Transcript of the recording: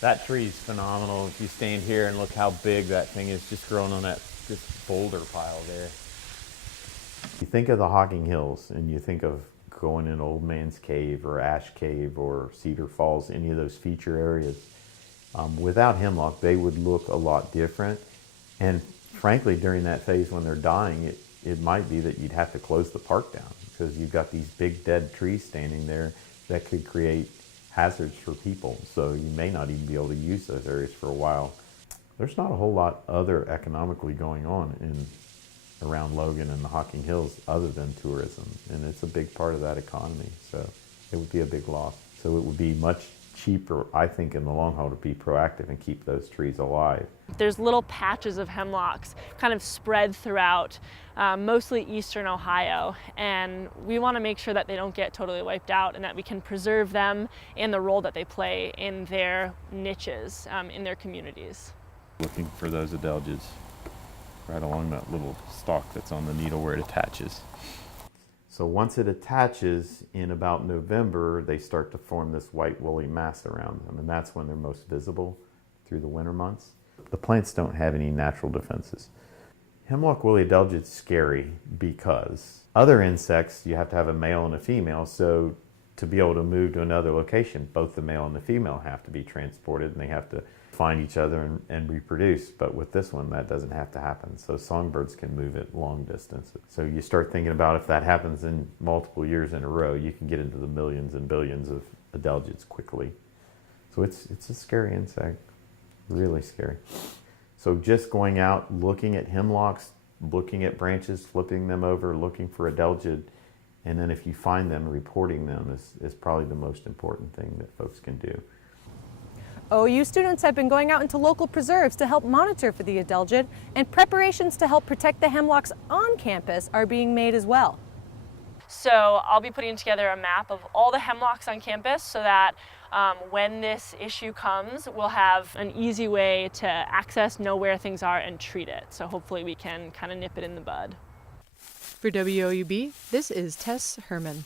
That tree's phenomenal. If you stand here and look how big that thing is just growing on that just boulder pile there. You think of the Hocking Hills and you think of going in Old Man's Cave or Ash Cave or Cedar Falls, any of those feature areas. Without hemlock, they would look a lot different. And frankly, during that phase when they're dying, it might be that you'd have to close the park down because you've got these big dead trees standing there that could create hazards for people. So you may not even be able to use those areas for a while. There's not a whole lot other economically going on around Logan and the Hocking Hills other than tourism. And it's a big part of that economy. So it would be a big loss. So it would be much cheaper, I think, in the long haul to be proactive and keep those trees alive. There's little patches of hemlocks kind of spread throughout mostly eastern Ohio, and we want to make sure that they don't get totally wiped out and that we can preserve them and the role that they play in their niches, in their communities. Looking for those Adelgids right along that little stalk that's on the needle where it attaches. So once it attaches in about November, they start to form this white woolly mass around them, and that's when they're most visible through the winter months. The plants don't have any natural defenses. Hemlock woolly Adelgid's scary because other insects, you have to have a male and a female, so to be able to move to another location, both the male and the female have to be transported and they have to find each other and reproduce. But with this one, that doesn't have to happen. So songbirds can move at long distances. So you start thinking about if that happens in multiple years in a row, you can get into the millions and billions of Adelgids quickly. So it's a scary insect, really scary. So just going out, looking at hemlocks, looking at branches, flipping them over, looking for Adelgid, and then if you find them, reporting them is probably the most important thing that folks can do. OU students have been going out into local preserves to help monitor for the Adelgid, and preparations to help protect the hemlocks on campus are being made as well. So I'll be putting together a map of all the hemlocks on campus so that when this issue comes, we'll have an easy way to access, know where things are, and treat it. So hopefully we can kind of nip it in the bud. For WOUB, this is Tess Herman.